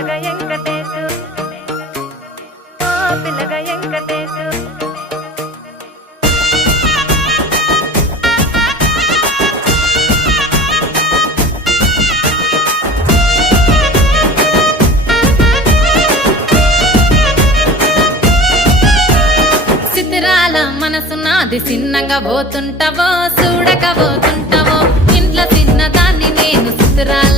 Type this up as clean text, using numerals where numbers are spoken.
పిల్లగా వెంకటేశు ఓ పిల్లగా వెంకటేశు చిత్రాల మనసు నాది చిన్నగా పోతుంటావో చూడక పోతుంటావో ఇంట్లో చిన్నదాన్ని నేను చిత్రాల